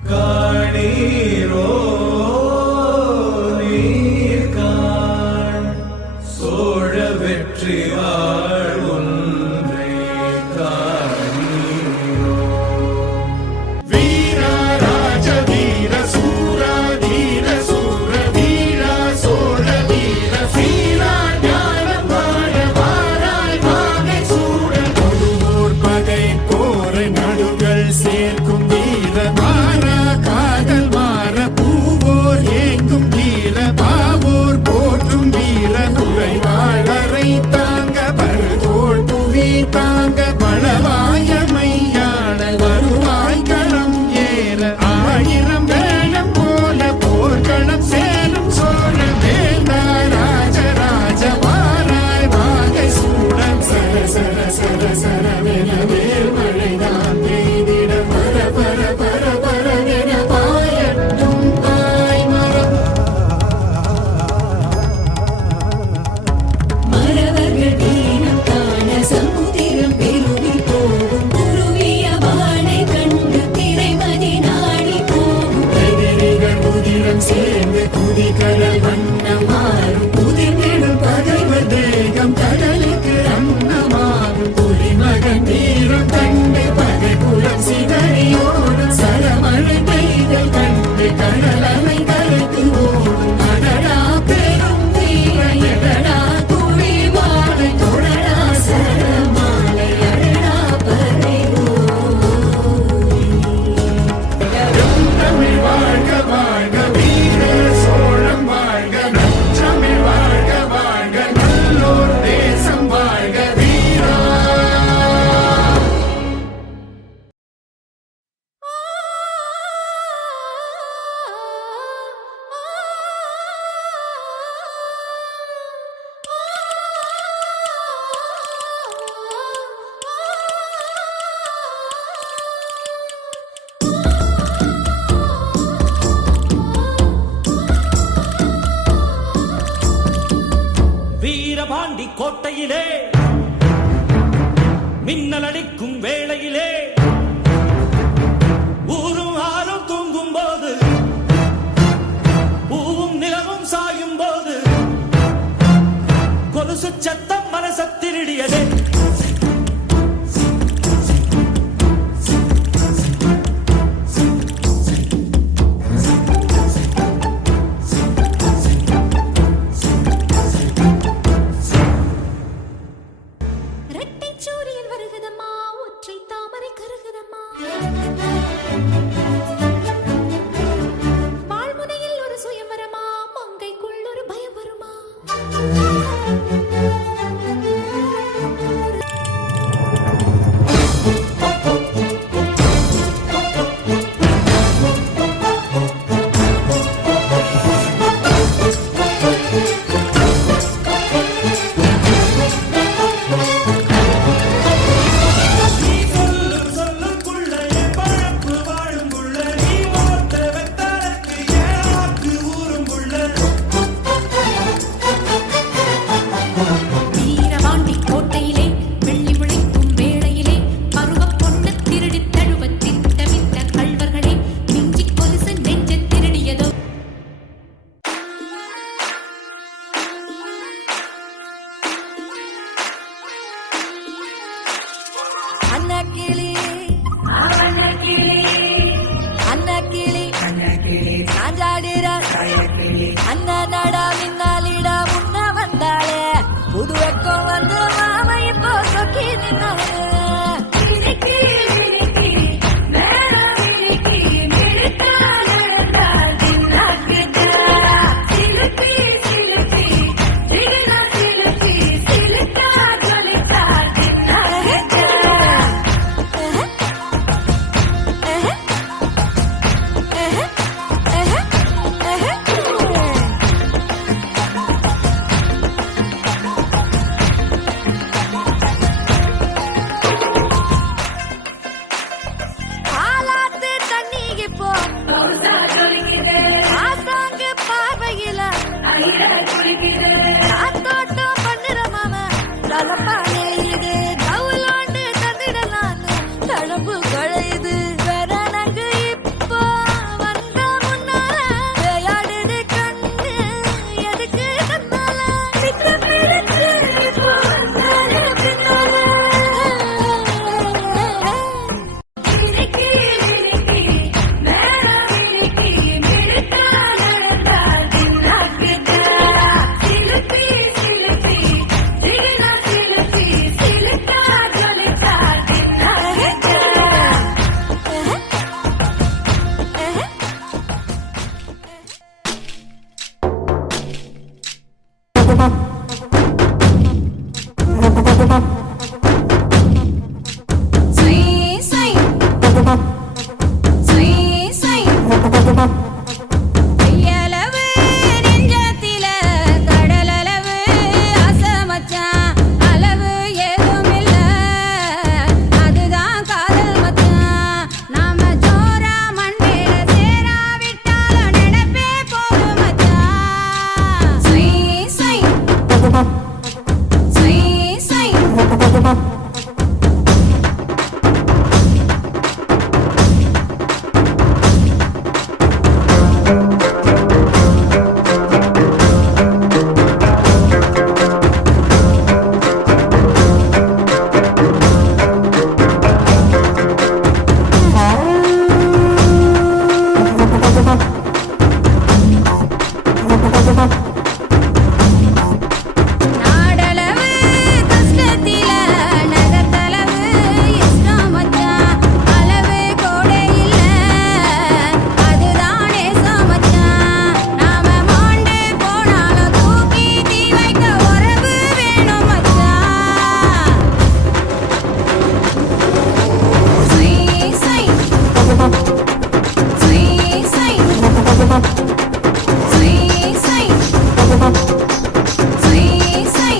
காணீரோ நீர் காண் சோழ வெற்றி வாழ் ஒன்றை காணீரோ வீரா ராஜ வீர சூரா தீர சூர வீரா சோழ வீர சீரா ஞானம் வாழ வாராய் வாகை சூட கொடுவோர் பகை போரை நடுகள் சேர்க்கும் வீர மாறா காதல் மாற பூவோர் ஏங்கும் வீர பாவோர் போற்றும் வீர துறை வாழரை தாங்க பருதோள் புவி தாங்க பளவாயமையான வருவாய் களம் ஏற ஆயிரம் வேளம் போல போர்க்களம் சேரும் சோழ வேந்தா ராஜராஜ வாராய் வாகை சூடம் சர சர சர சரவென வேல் மழைதான் பெய்திட பர பர பர பரவென பாயட்டும் தாய் மரம் மறவர்கள் தீனம் காண சமுத்திரம் பெருவில் போகும் குருவிய வானை கண்டு திரைமதி நாடி போகும் எதிரிகள் உதிரம் சேர்ந்து குதிகடல் வண்ணம் மாறும் புதிர்ந்திடும் பகைவர் தேகம் கடலுக்கு அன்னமாகும் புலிமகன் வீரம் கண்டு பகை குலம் சிதறியோடும் சரமழை பெய்தல் கண்டு கடல் அலை கருத்து ஓடும் அடடா பெரும் வீர எடடா குழி வாழை தொடடா சரமாலை அடடா பறை தமிழ் வாழ்க வாழ்க வீர சோழம் வாழ்க நற்றமிழ் வாழ்க வாழ்க நல்லோர் தேசம் வாழ்க வீரா வீரபாண்டி கோட்டையிலே மின்னல் அடிக்கும் வேளையிலே ஊரும் ஆறும் தூங்கும் போது பூவும் நிலவும் சாயும் போது கொலுசு சத்தம் மனசத்திருடியதே இரட்டைச் சூரியன் வருகுதம்மா ஒற்றை கையளவு நெஞ்சத்தில கடலளவு ஆசை மச்சான் அளவு ஏதும் இல்ல அதுதான் காதல் மச்சான் நாம ஜோரா மண்மேல சேராவிட்டாலும் நினைப்பே போதும் மச்சான் சை சை சை சை நாடளவு கஷ்டத்தில நகத்தளவு இஷ்டம் மச்சான் அளவு கூட இல்ல அதுதான் நேசம் மச்சான் நாம மாண்டு போனாலும் தூக்கி தீ வைக்க உறவு வேணும் மச்சான் சை சை சை சை சை சை சை சை